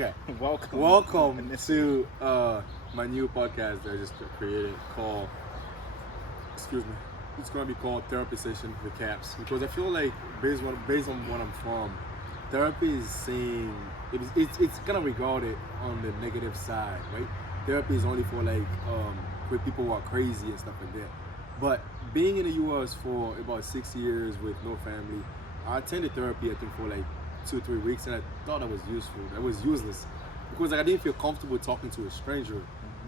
Okay. Welcome. Welcome to my new podcast that I just created called, excuse me, it's going to be called Therapy Session Recaps because I feel like based on what I'm from, therapy is saying, it's kind of regarded on the negative side, right? Therapy is only for like with people who are crazy and stuff like that. But being in the US for about 6 years with no family, I attended therapy I think for like 2 3 weeks, and I thought that was useful. That was useless because like I didn't feel comfortable talking to a stranger.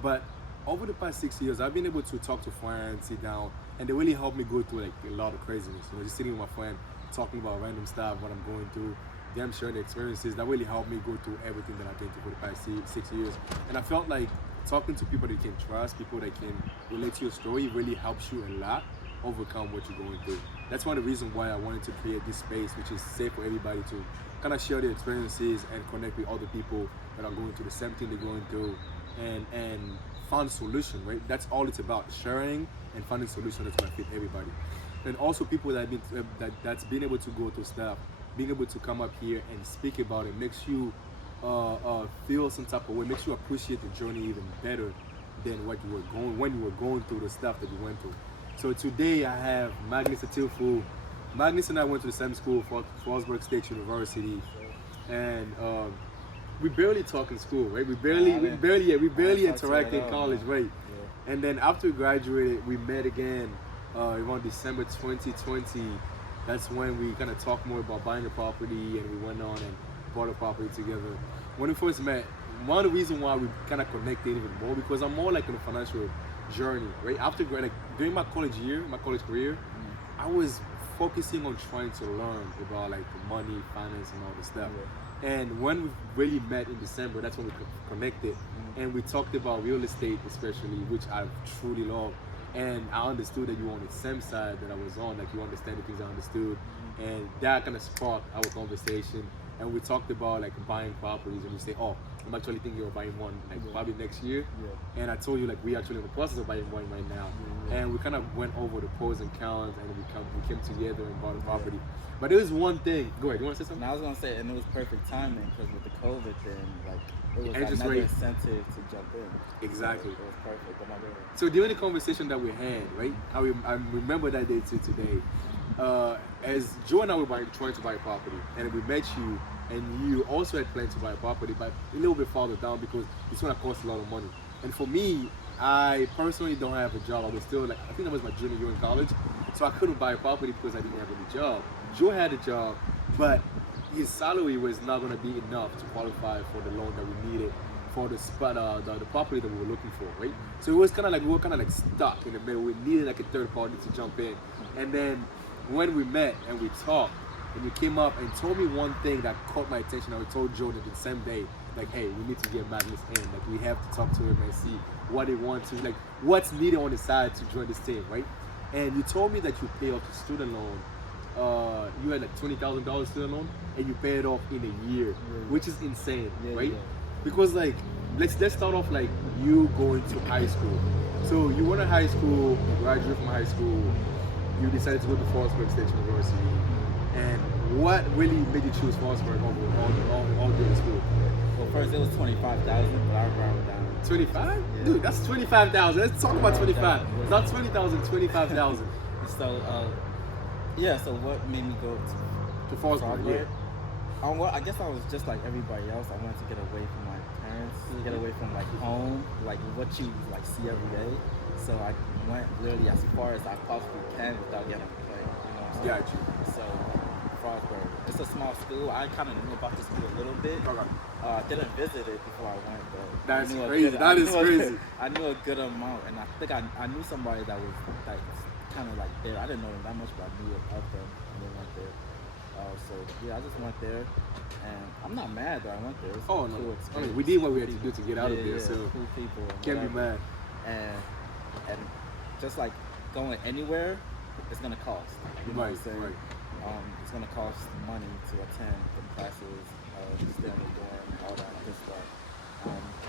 But over the past 6 years, I've been able to talk to friends, sit down, and they really helped me go through like a lot of craziness. Just sitting with my friend, talking about random stuff, what I'm going through, them sharing their experiences. That really helped me go through everything that I've been through for the past 6 years. And I felt like talking to people that you can trust, people that can relate to your story, really helps you a lot overcome what you're going through. That's one of the reasons why I wanted to create this space, which is safe for everybody to kind of share their experiences and connect with other people that are going through the same thing they're going through, and find a solution. Right? That's all it's about: sharing and finding solution that's going to fit everybody. And also people that's been able to go through stuff, being able to come up here and speak about it makes you feel some type of way, makes you appreciate the journey even better than what you were going when you were going through the stuff that you went through. So today I have Magnus Atilfu. Magnus and I went to the same school, Fallsburg State University, and we barely talk in school, right? We barely interact in college, right? Yeah. And then after we graduated, we met again around December 2020. That's when we kind of talked more about buying a property, and we went on and bought a property together. When we first met, one of the reasons why we kind of connected even more because I'm more like in a financial journey, right? Like during my college career, I was focusing on trying to learn about like the money, finance, and all this stuff. Yeah. And when we really met in December, that's when we connected, and we talked about real estate, especially, which I truly love. And I understood that you were on the same side that I was on, like you understand the things I understood, and that kind of sparked our conversation. And we talked about like buying properties, and you say, "Oh, I'm actually thinking of buying one like probably next year." Yeah. And I told you like we actually in the process of buying one right now, and we kind of went over the pros and cons, and we came together and bought a property. But there was one thing. Go ahead. You want to say something? And I was gonna say, and it was perfect timing because with the COVID thing, like it was Interest another rate. incentive to jump in. Exactly. So it was perfect. Another. So during the conversation that we had, right, I remember that day to today. As Joe and I were trying to buy a property, and we met you, and you also had planned to buy a property, but a little bit farther down because it's going to cost a lot of money. And for me, I personally don't have a job. I was still like, I think that was my junior year in college, so I couldn't buy a property because I didn't have any job. Joe had a job, but his salary was not going to be enough to qualify for the loan that we needed for the spot, the property that we were looking for, right? So it was kind of like we were kind of like stuck in the middle. We needed like a third party to jump in, and then when we met and we talked, and you came up and told me one thing that caught my attention. I told Joe that the same day, like, hey, we need to get Magnus in. Like, we have to talk to him and see what he wants to, like, what's needed on the side to join this team, right? And you told me that you pay off the student loan. You had like $20,000 student loan, and you pay it off in a year, which is insane, right? Because like, let's start off like you going to high school. So you went to high school, you graduated from high school, you decided to go to Fallsburg State University. And what really made you choose Fallsburg over all the school? Well, first it was 25,000, but I rounded down. 25? Yeah. Dude, that's 25,000. Let's talk about 25. Not 20,000, 25,000. So, so what made me go To Fallsburg, yeah. Well, I guess I was just like everybody else. I wanted to get away from my parents, get away from like home, like what you like see every day. So I went really as far as I possibly can without getting to play. You know what I'm saying? Got you. So Frostburg, it's a small school. I kind of knew about the school a little bit. Okay. Didn't visit it before I went, but That's I knew crazy. That is crazy. I knew a good amount, and I think I knew somebody that was like kind of like there. I didn't know them that much, but I knew of them, and they went there. So yeah, I just went there, and I'm not mad that I went there. It's Oh a no, cool experience. we did what we had to do to get out of there, so cool people. And can't be whatever. mad. And just like going anywhere, it's gonna cost. You know what I'm saying? Right. It's gonna cost money to attend the classes, stay in the dorm, all that good stuff.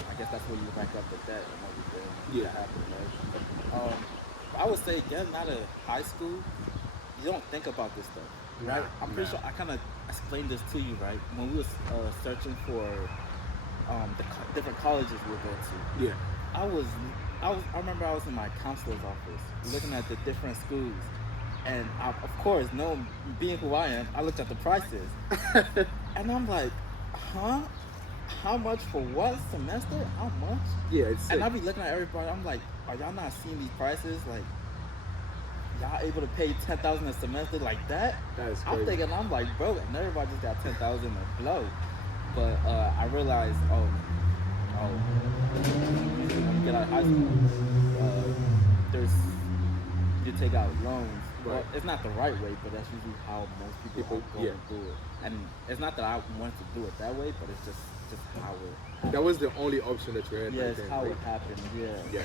I guess that's where you rank up the debt and everything that happened, right? I would say getting out of high school, you don't think about this stuff. Right? I'm pretty sure I kind of explained this to you, right? When we was searching for different colleges we'll go to. Yeah. I remember I was in my counselor's office looking at the different schools, and of course, being who I am, I looked at the prices, and I'm like, huh? How much for what semester? How much? Yeah, it's sick. And I'll be looking at everybody. I'm like, are y'all not seeing these prices? Like, y'all able to pay $10,000 a semester like that? That is crazy. I'm thinking, I'm like, bro, and everybody just got $10,000 a blow. But I realized, when you get out of high school, you take out loans. Right. Well, it's not the right way, but that's usually how most people go and do it. And it's not that I wanted to do it that way, but it's just how it happened. That was the only option that you had. Yeah, it's how it happened. Yeah.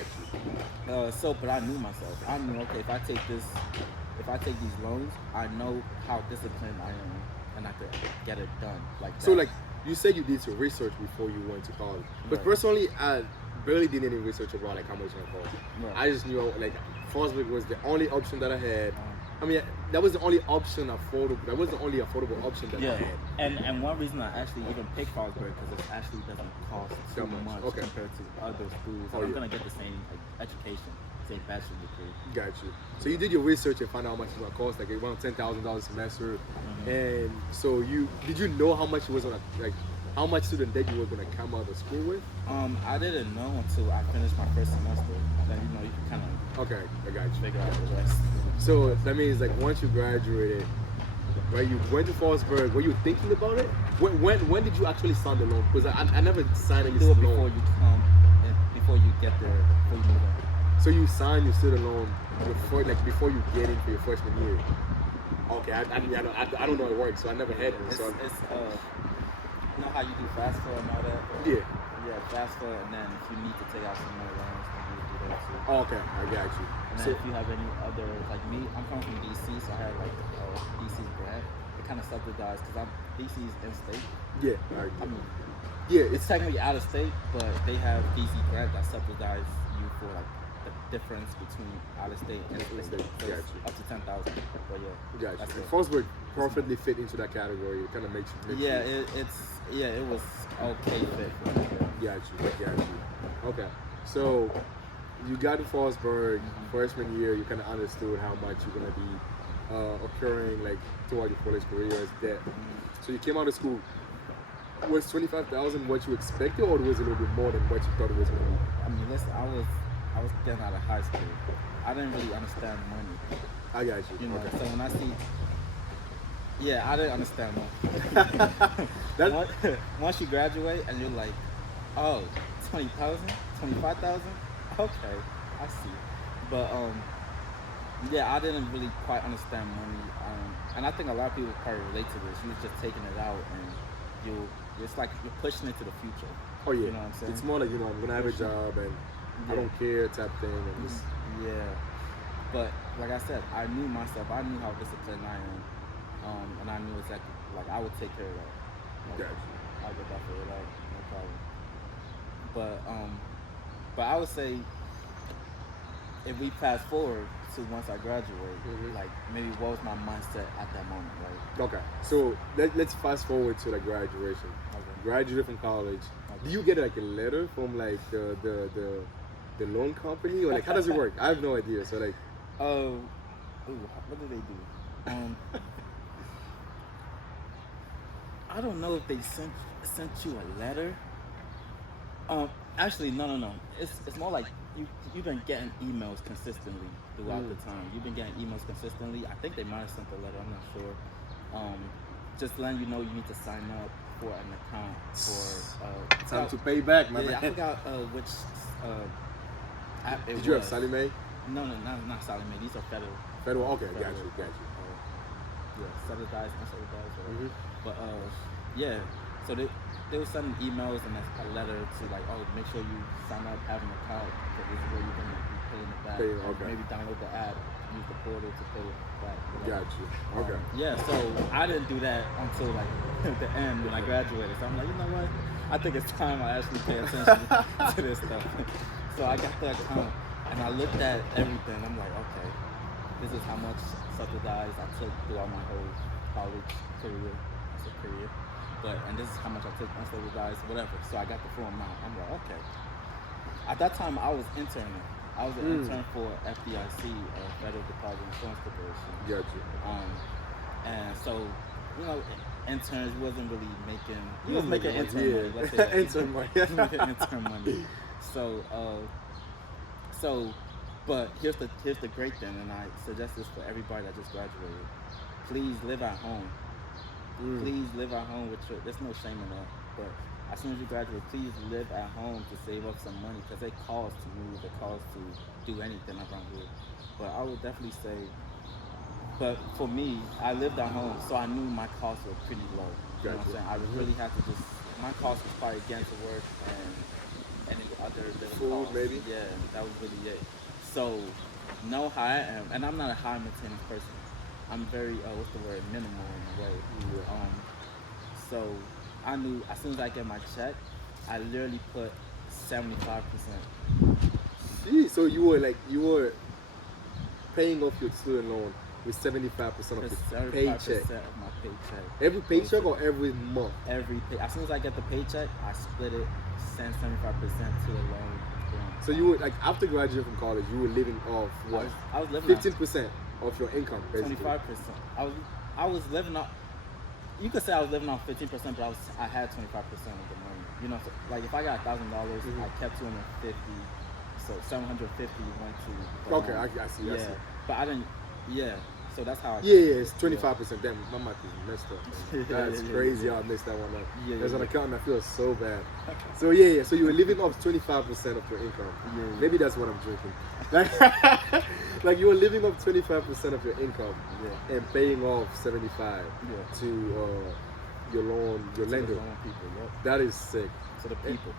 Gotcha. But I knew myself. I knew, okay, if I take these loans, I know how disciplined I am, and I could get it done like that. So, like, you said you did some research before you went to college, but Right. personally, I barely did any research about like how much it cost. Right. I just knew like Fosbury was the only option that I had. I mean, that was the only option affordable. That was the only affordable option that I had. And one reason I actually even picked Fosbury because it actually doesn't cost so much compared to other schools. I'm gonna get the same education, same bachelor degree. Got you. So you did your research and found out how much it's gonna cost, like around $10,000 a semester. And so did you know how much it was gonna how much student debt you were gonna come out of school with? I didn't know until I finished my first semester. Then you can kind of I got you. figure out the rest. So that means like once you graduated, right? You went to Fallsburg. Were you thinking about it? When did you actually sign the loan? Because I never signed any Do it loan. before you come, before you get there, before you move on. So you signed your student loan before you get in for your freshman year. Okay, I don't know how it works, so I never had it. It's you know how you do FAFSA and all that? Yeah. Yeah, FAFSA, and then if you need to take out some more loans, then you do that too. Oh, okay, I got you. And then if you have any other, like me, I'm coming from DC, so I had like DC grant. It kind of subsidized because DC's in state. Yeah, I mean, it's it's technically out of state, but they have DC grant that subsidize you for like the difference between out of state and state. So it's up to 10,000. But yeah, got you. Fallsburg perfectly fit into that category. It kind of makes you. It was okay fit. Got you. Okay, so you got to Fallsburg freshman year. You kind of understood how much you're gonna be occurring like throughout your college career as debt. So you came out of school. Was $25,000 what you expected, or was it a little bit more than what you thought it was gonna be? I mean, listen, I was getting out of high school. I didn't really understand money. I got you. You know, Okay. so when I see, I didn't understand money. Once you graduate and you're like, oh, 20,000, 25,000, okay, I see. But I didn't really quite understand money. And I think a lot of people probably relate to this. You're just taking it out and it's like you're pushing it to the future. Oh yeah. You know what I'm saying? It's more like, I'm gonna have a job and I don't care type thing. And just... Yeah. But like I said, I knew myself. I knew how disciplined I am. And I knew exactly, like, I would take care of that. Like, Gotcha. I'll get that figured out, no problem. But I would say, if we fast forward to once I graduate, like, maybe what was my mindset at that moment, right? Okay, so let's fast forward to like graduation. Okay. Graduate from college. Okay. Do you get like a letter from like the loan company, or like how does it work? I have no idea. So like, what do they do? I don't know if they sent you a letter. Actually, no. It's more like you've been getting emails consistently throughout the time. You've been getting emails consistently. I think they might have sent a letter. I'm not sure. Just letting you know you need to sign up for an account for time to pay back, man. I forgot which app it was. Did you have Sallie Mae? No, not Sallie Mae. These are federal. Federal. Okay, got you. Subsidized, whatever. But so they were sending emails and a letter to like, oh, make sure you sign up, have an account, because this is where you're gonna be paying it back. Okay. Maybe download the app, use the portal to pay it back. Got you. Okay. So I didn't do that until like the end when I graduated. So I'm like, you know what? I think it's time I actually pay attention to this stuff. So I got the account and I looked at everything. I'm like, okay, this is how much subsidized I took throughout my whole college career. and this is how much I took unstabilized, whatever. So I got the full amount. I'm like, okay. At that time, I was interning. I was an intern for FDIC, Federal Deposit Insurance Corporation. Gotcha. And so, you know, interns wasn't really making. He was making intern money. Let's say that. Intern money. He was making intern money. So, but here's the great thing, and I suggest this for everybody that just graduated. Please live at home. Please live at home with your. There's no shame in that, but as soon as you graduate, please live at home to save up some money because it costs to move, it costs to do anything around here. But I would definitely say, but for me, I lived at home, so I knew my costs were pretty low. You know what I'm saying? I really had to just, my cost was probably against the work and any other little food, costs. maybe? Yeah, that was really it. So, know how I am, and I'm not a high maintenance person. I'm very, what's the word, minimal in a way. Yeah. So, I knew as soon as I get my check, I literally put 75%. See, so you were paying off your student loan with 75% of your paycheck. Of my paycheck. Every paycheck or every month? Every pay. As soon as I get the paycheck, I split it, send 75% to the loan. So you were like after graduating from college, you were living off what? I was living 15% of your income, basically. 25%. I was living off. You could say I was living off 15%, but I had 25% of the money. You know, so, like if I got $1,000, I kept 250. So 750 went to. Okay, I see. Yeah, I see. but I didn't. Yeah, so that's how I. Yeah, it's 25%. Damn, my math is messed up. That's crazy. Yeah. I messed that one up. Yeah, As an yeah. accountant, I feel so bad. So yeah. So you were living off 25% of your income. Yeah. Maybe that's what I'm drinking. Like you were living off 25% of your income and paying off 75 to your loan, your To lender. the loan people, yep. That is sick. To the people.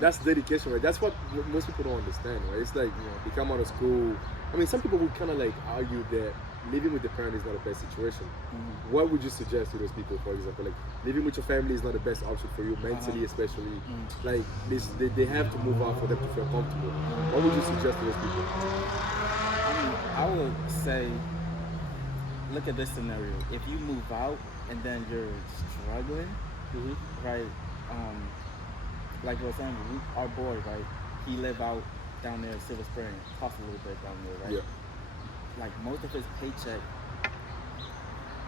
That's dedication, right? That's what most people don't understand, right? It's like you come out of school. I mean, some people would kind of like argue that living with the parent is not the best situation. What would you suggest to those people, for example? Like living with your family is not the best option for you mentally, especially. Like they have to move out for them to feel comfortable. What would you suggest to those people? I mean, I would say, look at this scenario. If you move out and then you're struggling, right? Like I was saying, our boy, right? He live out down there in Silver Spring. Cost a little bit down there, right? Yeah. Like most of his paycheck,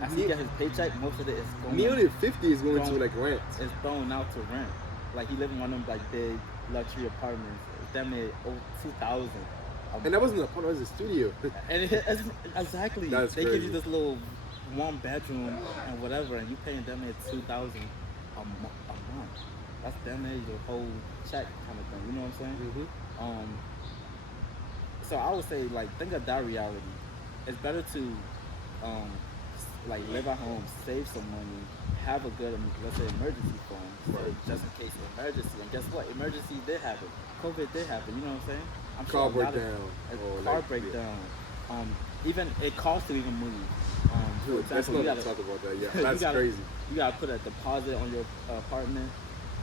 as he get his paycheck, most of it is going. Nearly 50 is going to like rent. It's thrown out to rent. Like he live in one of them like big luxury apartments. Them at over 2,000. And that wasn't an apartment, it was a studio. And exactly. That's they crazy. give you this little one bedroom and whatever, and you paying them at 2,000 a month. That's damn near your whole check kind of thing. You know what I'm saying? So I would say like think of that reality. It's better to like live at home, save some money, have a good let's say emergency fund, so just in case of emergency. And guess what? Emergency did happen. COVID did happen. You know what I'm saying? I'm Car sure breakdown. breakdown. Even it costs to even move. For Let's example, not talk about that. Yeah, that's crazy. You gotta put a deposit on your apartment.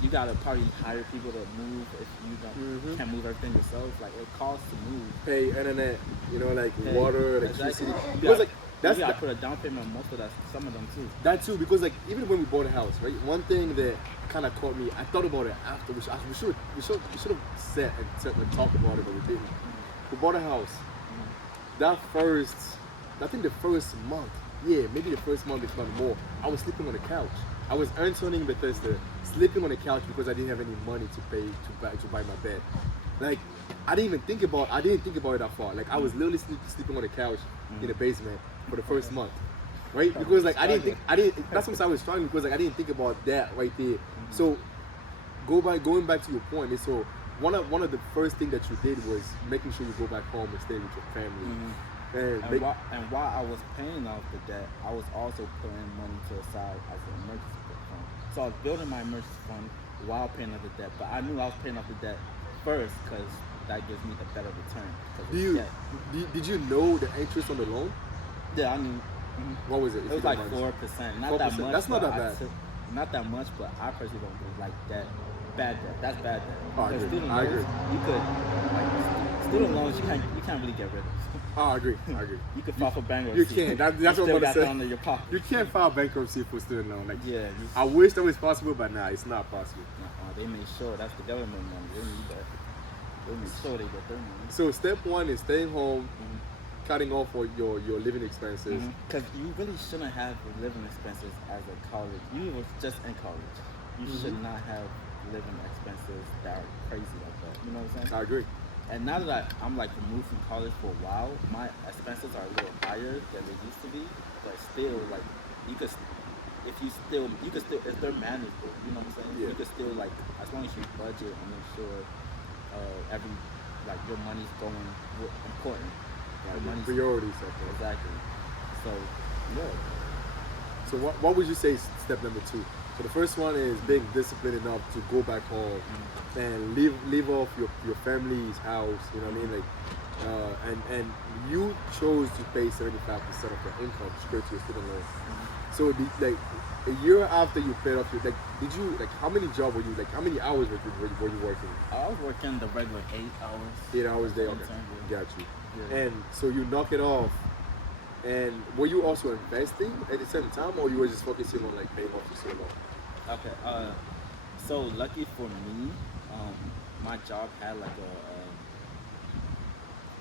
You gotta probably hire people to move if you don't can't move everything yourself. Like it costs to move. Pay internet, like water, electricity. Exactly. Because like that's you gotta put a down payment on most of that. Some of them too. that too. Because like even when we bought a house, right? One thing that kind of caught me, I thought about it after. We should have sat and talked about it, but we didn't. We bought a house. That first, I think the first month, maybe the first month, if not more, I was sleeping on the couch. I was earning Bethesda, sleeping on the couch because I didn't have any money to pay to buy my bed. Like I didn't think about it that far. Like I was literally sleeping on the couch in the basement for the first month, right? Because like I didn't. That's what I was struggling because like I didn't think about that right there. So going back to your point, is so one of the first things that you did was making sure you go back home and stay with your family. And while I was paying off the debt, I was also putting money to the side as an emergency fund. So I was building my emergency fund while paying off the debt. But I knew I was paying off the debt first because that gives me the better return. Did you know the interest on the loan? Yeah, I mean, what was it? It was like 4%. Not 4%. that much. That's not that bad. Not that much, but I personally don't do like that. Bad debt. That's bad debt. Oh, Because student I loans, agree. you could like student loans you can't really get rid of. Oh, I agree. You could file for bankruptcy. You can't. That's what I'm still going to got say. that under your pocket. You can't file bankruptcy for student loan. Like, Yeah. I wish that was possible, but nah, it's not possible. They made sure that's the government money. They need that. They made sure they get their money. So step one is staying home, cutting off all your living expenses. Because you really shouldn't have living expenses as a college. You were just in college. You should not have living expenses that are crazy like that. You know what I'm saying? I agree. And now that I'm like removed from college for a while, my expenses are a little higher than they used to be. But still, like if they're manageable, you know what I'm saying? Yeah. You could still like, as long as you budget and make sure your money's going important. Like priorities, I think. Exactly. So, yeah. So what would you say is step number 2? So the first one is being disciplined enough to go back home and live off your family's house. You know what I mean? Like, and you chose to pay 75% of your income straight to your student loan. So like a year after you paid off your how many jobs were you how many hours were you working? I was working the regular 8 hours. 8 hours a day. Okay, got you. Yeah. And so you knock it off. And were you also investing at the same time, or you were just focusing on like paying off your student loan? Okay. So lucky for me, my job had like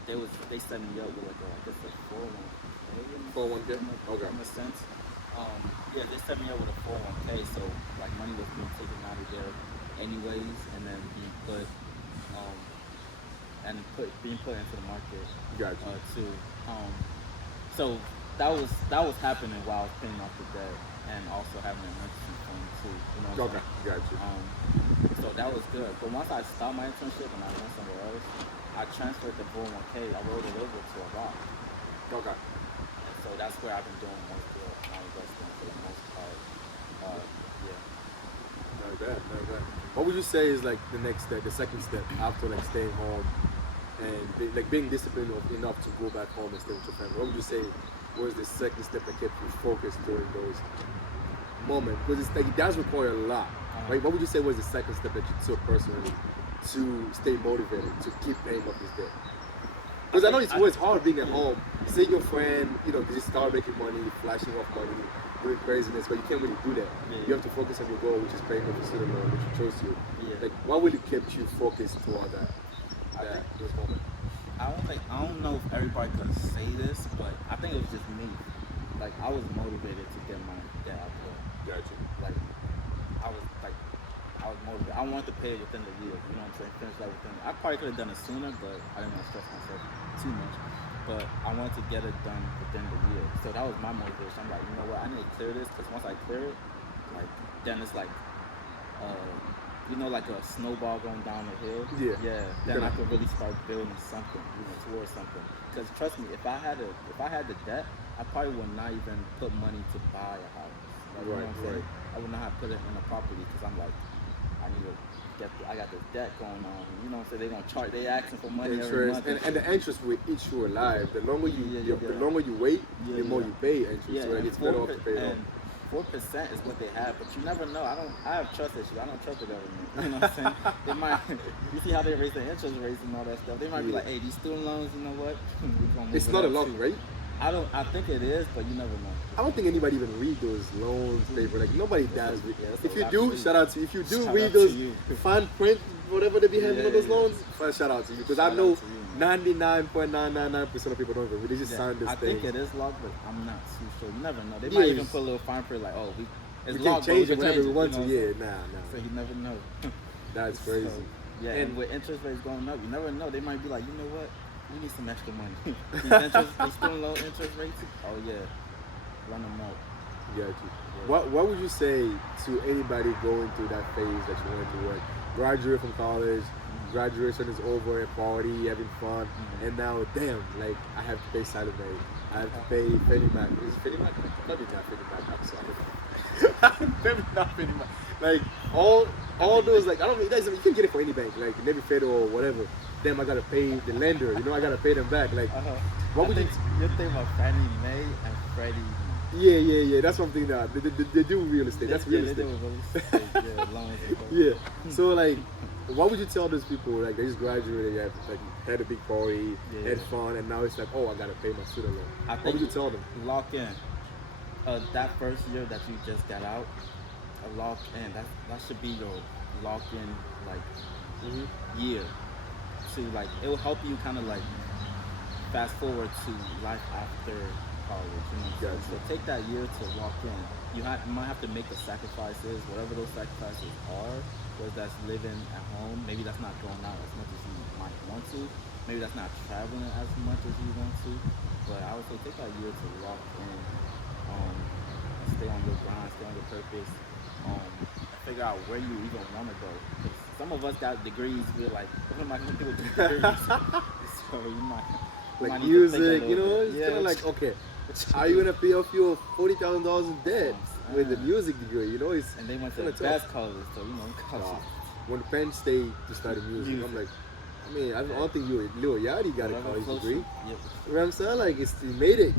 they set me up with like I guess a 401k. Okay. In a sense. Yeah, they set me up with a 401k, so like money was being taken out of there anyways, and then being put into the market. Gotcha. So that was happening while I was paying off the debt and also having an emergency fund too. You know what I'm saying? Gotcha. So that was good. But once I stopped my internship and I went somewhere else, I transferred the 401k. I rolled it over to a Roth. Okay. And so that's where I've been doing most of my investing for the most part. Yeah. Not bad. What would you say is like the next step, the second step after like staying home and being disciplined enough to go back home and stay with your family? What would you say was the second step that kept you focused during those moments? Because it does require a lot, right? What would you say was the second step that you took personally to stay motivated, to keep paying off this debt? Because I know it's always hard being at home, seeing your friend, just start making money, flashing off money, doing craziness, but you can't really do that. Yeah. You have to focus on your goal, which is paying off your student loan, which you chose to. Yeah. Like, what really kept you focused toward those moments? I don't know if everybody could say this, but I think it was just me. Like I was motivated to get my debt out there. Gotcha. Like I was motivated. I wanted to pay it within the year. You know what I'm saying? Finish that within. I probably could have done it sooner, but I didn't want to stress myself too much. But I wanted to get it done within the year. So that was my motivation. I'm like, you know what? I need to clear this because once I clear it, like then it's like, like a snowball going down the hill. Yeah. Then I could really start building something, towards something. Because trust me, if I had the debt, I probably would not even put money to buy a house. Like, you know what I'm saying? I would not have put it in a property because I'm like, I got this debt going on. You know what I'm saying? They're gonna charge. They asking for money every month. And the interest will eat you alive. The longer the longer you wait, the more you pay interest. Yeah, so it's better off to pay it off. 4% is what they have, but you never know. I have trust issues. I don't trust the government. You know what I'm saying? They might. You see how they raise the interest rates and all that stuff. They might be like, hey, these student loans. You know what? It's not a long rate. I think it is, but you never know. I don't think anybody even read those loans paper. Like nobody does. If you do, shout out to you. If you do read those fine print, whatever they be having on those loans, shout out to you. Because I know 99.999% of people don't even read. They just sign this thing. I think it is locked, but I'm not too sure. You never know. They might even put a little fine print like, oh, we can change it whenever we want to. Yeah, nah. So you never know. That's crazy. So, and with interest rates going up, you never know. They might be like, you know what? We need some extra money. These student loan interest rates. Oh yeah, run them out. Got you. Yeah. What would you say to anybody going through that phase that you went through? Like graduate from college, graduation is over, party, having fun, and now damn, like I have to pay salary, I have to pay Freddie Mac. Is Freddie Mac? Maybe not Freddie Mac. I'm sorry. Maybe not Freddie Mac. Like all those like I don't mean you can get it for any bank, like maybe Federal or whatever. Damn, I gotta pay the lender. I gotta pay them back. Like, what would you're thinking about Fannie Mae and Freddie? Yeah. That's one thing that they do real estate. That's real estate. They do real estate. Yeah, loans. Yeah. So like, what would you tell those people, like, they just graduated, like, had a big party, had fun, and now it's like, oh, I gotta pay my student loan. What would you tell them? Lock in. That first year that you just got out, lock in. That should be your lock in, like, year. To, like, it will help you kind of, like, fast forward to life after college. You know what I'm saying? So take that year to lock in. You might have to make the sacrifices, whatever those sacrifices are. Whether that's living at home, maybe that's not going out as much as you might want to. Maybe that's not traveling as much as you want to. But I would say take that year to lock in, stay on your grind, stay on your purpose, figure out where you even want to go. Because some of us got degrees, we're like, what am I going to do with the degrees? So you might like music, you know, it's kind of like, okay, how are you gonna pay off your $40,000 in debt with the music degree? You know, it's and they went to the best college, so you know, college. When Penn State just started music, I'm like, I mean, I don't think Lil Yachty got a college degree. Yep. You know what I'm saying? Like, he made it.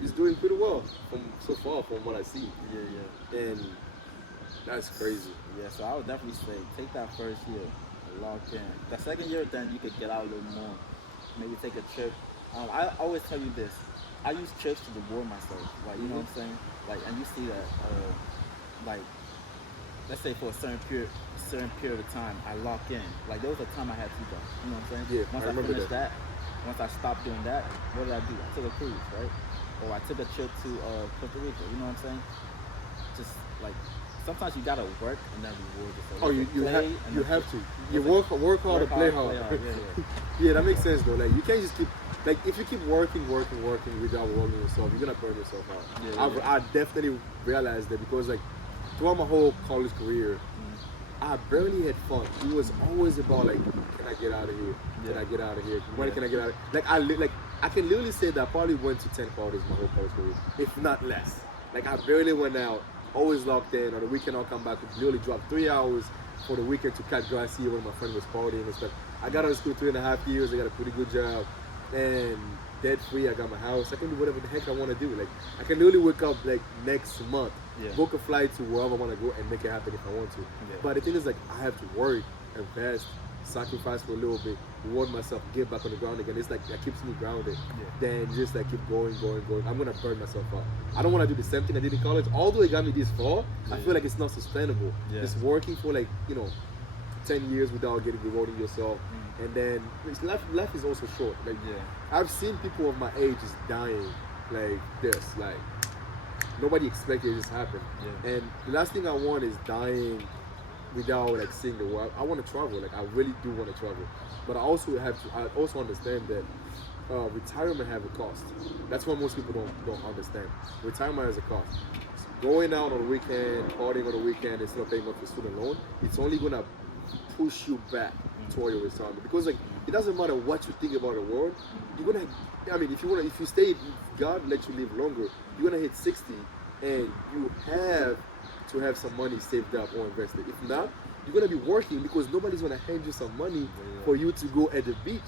He's doing pretty well so far from what I see. Yeah. And that's crazy. Yeah, so I would definitely say take that first year, lock in. That second year, then you could get out a little more. Maybe take a trip. I always tell you this. I use trips to reward myself. Like, you know what I'm saying? Like, and you see that, like, let's say for a certain period of time, I lock in. Like, there was a time I had 2 jobs. You know what I'm saying? Yeah, once I remember finished that, once I stopped doing that, what did I do? I took a cruise, right? Or I took a trip to Puerto Rico. You know what I'm saying? Just like sometimes you gotta work and then reward yourself. Oh, you have to. You work hard to play hard. Yeah, that makes sense though. Like, you can't just keep, like, if you keep working without rewarding yourself, you're gonna burn yourself out. I definitely realized that because, like, throughout my whole college career, I barely had fun. It was always about, like, can I get out of here? Can I get out of here? When can I get out of here? Like, I can literally say that I probably went to 10 parties my whole college career, if not less. Like, I barely went out, always locked in. On the weekend I'll come back, literally drop 3 hours for the weekend to cut grass here when my friend was partying and stuff. I got out of school 3.5 years, I got a pretty good job, and debt free, I got my house. I can do whatever the heck I want to do. Like, I can literally wake up, like, next month, book a flight to wherever I want to go and make it happen if I want to. But the thing is, like, I have to work, invest, sacrifice for a little bit, reward myself, get back on the ground again. It's like, that keeps me grounded. Then just, like, keep going. I'm gonna burn myself out. I don't want to do the same thing I did in college. Although it got me this far, I feel like it's not sustainable. Just working for, like, 10 years without rewarding yourself. And then life is also short. Like, I've seen people of my age just dying like this. Like, nobody expected it to just happen. And the last thing I want is dying without, like, seeing the world. I want to travel. Like, I really do want to travel. But I also understand that retirement have a cost. That's what most people don't understand. Retirement has a cost. Going out on the weekend, partying on the weekend instead of paying off your student loan, it's only gonna push you back toward your retirement. Because, like, it doesn't matter what you think about the world, you're gonna, I mean, if you stay, if God lets you live longer, you're gonna hit 60 and you have to have some money saved up or invested. If not, you're gonna be working because nobody's gonna hand you some money for you to go at the beach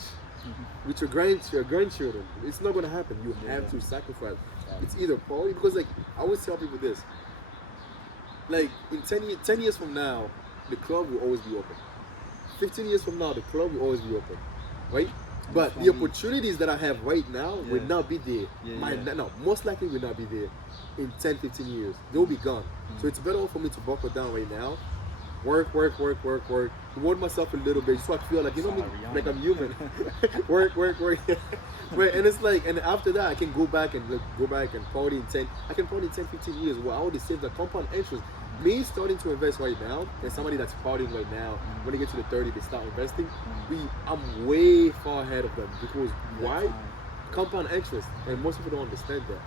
with your grandchildren. It's not gonna happen. You have to sacrifice. It's either party, because, like, I always tell people this, like, in 10 years from now, the club will always be open. 15 years from now, the club will always be open, right? But the opportunities that I have right now will not be there. No, most likely will not be there in 10, 15 years. They'll be gone. So it's better for me to buckle down right now, work, reward myself a little bit, so I feel like, like I'm human. work. Right, and it's like, and after that, I can go back and party in 10, 15 years. Well, I already saved the compound interest. Me starting to invest right now, and somebody that's partying right now, when they get to the 30, they start investing, I'm way far ahead of them. Because why? Compound interest, and most people don't understand that.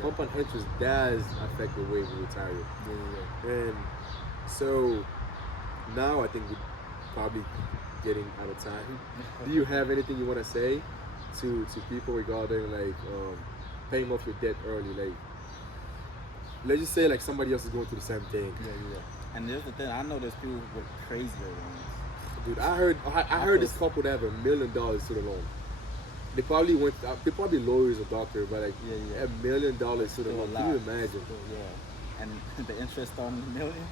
Compound interest does affect the way we retire. And so now I think we're probably getting out of time. Do you have anything you want to say to people regarding, like, paying off your debt early? Like, let's just say, like, somebody else is going through the same thing. And there's the thing, I know there's people with crazier loans. Dude, I heard this couple that have $1 million to the loan. They probably lawyers or doctors, but, like, $1 million to the loan. Can you imagine? And the interest on $1 million?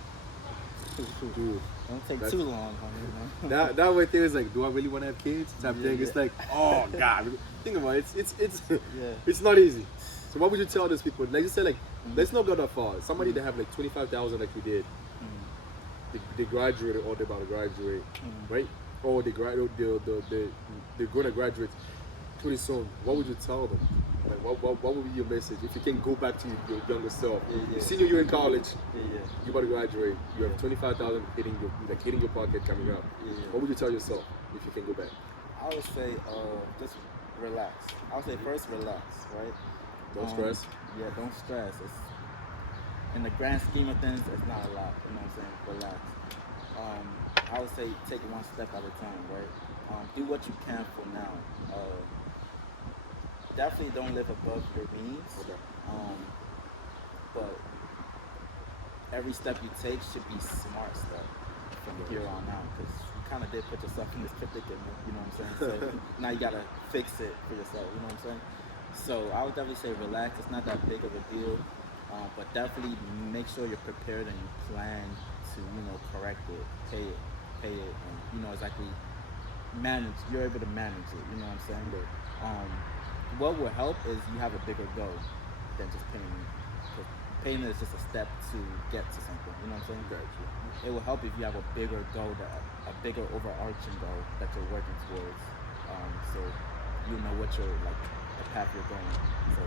Dude, Don't take too long, homie. that way thing is like, do I really want to have kids? Type thing. It's like, oh God, think about it. It's not easy. So what would you tell those people? Like you said, like let's not go that far. Somebody that have like 25,000 like you did, they graduated or they're about to graduate, right? Or they're gonna graduate pretty soon. What would you tell them? Like what would be your message if you can go back to your younger self? Senior year in college, you about to graduate. You have 25,000 hitting your pocket coming up. What would you tell yourself if you can go back? I would say just relax. I would say first relax, right? Don't stress. Yeah, don't stress. It's, in the grand scheme of things, it's not a lot. You know what I'm saying? Relax. I would say take one step at a time, right? Do what you can for now. Definitely don't live above your means. Okay. But every step you take should be smart stuff from here on out, because you kind of did put yourself in this predicament. You know what I'm saying? So now you gotta fix it for yourself. You know what I'm saying? So I would definitely say relax. It's not that big of a deal, but definitely make sure you're prepared and you plan to, correct it, pay it, and exactly manage. You're able to manage it. You know what I'm saying? But what will help is you have a bigger goal than just paying. Paying is just a step to get to something. You know what I'm saying? Gotcha. It will help if you have a bigger goal, a bigger overarching goal that you're working towards. So you know what you're like. The path you're going, so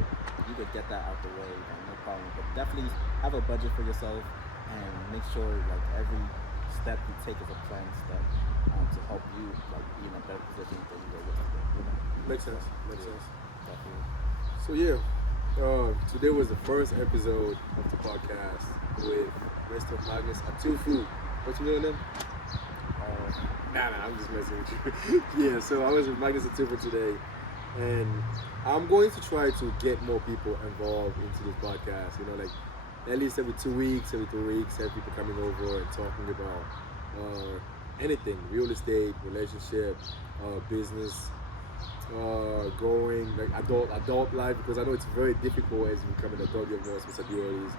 you could get that out the way, no problem. But definitely have a budget for yourself and make sure like every step you take is a planned step to help you like be in a better position than you were yesterday. Makes sense. Definitely. So today was the first episode of the podcast with Mr. Magnus Atufu. What's your middle name? Nah, I'm just messing with you. So I was with Magnus Atufu today. And I'm going to try to get more people involved into this podcast. Like at least every 2 weeks, every 3 weeks, have people coming over and talking about anything: real estate, relationship, business, growing, like adult life. Because I know it's very difficult as you become an adult. You have more responsibilities.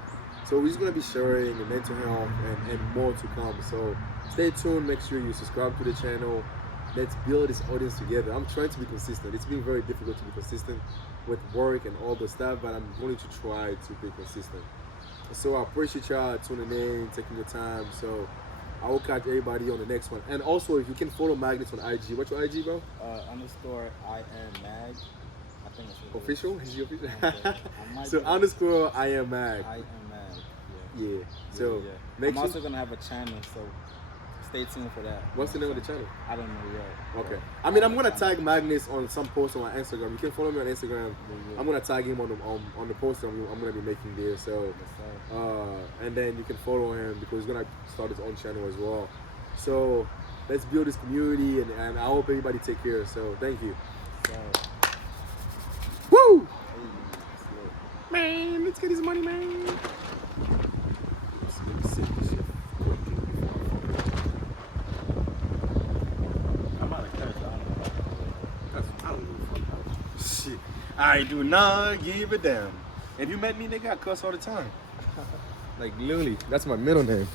So we're just gonna be sharing the mental health and more to come. So stay tuned. Make sure you subscribe to the channel. Let's build this audience together. I'm trying to be consistent. It's been very difficult to be consistent with work and all the stuff, but I'm going to try to be consistent. So I appreciate y'all tuning in, taking your time. So I will catch everybody on the next one. And also, if you can follow Magnus on IG. What's your IG, bro? _ I am mag. I think it's official? Is he official? So _ I am mag. I am mag. Yeah. So I'm also gonna have a channel. So stay tuned for that. What's the name of the channel? I don't know yet. Okay. I mean, I'm gonna tag Magnus on some post on my Instagram. You can follow me on Instagram. I'm gonna tag him on the post I'm gonna be making there. So, and then you can follow him because he's gonna start his own channel as well. So let's build this community, and I hope everybody take care. So thank you. Woo! Man, let's get this money, man. I do not give a damn. If you met me, nigga, I cuss all the time. Like, literally, that's my middle name.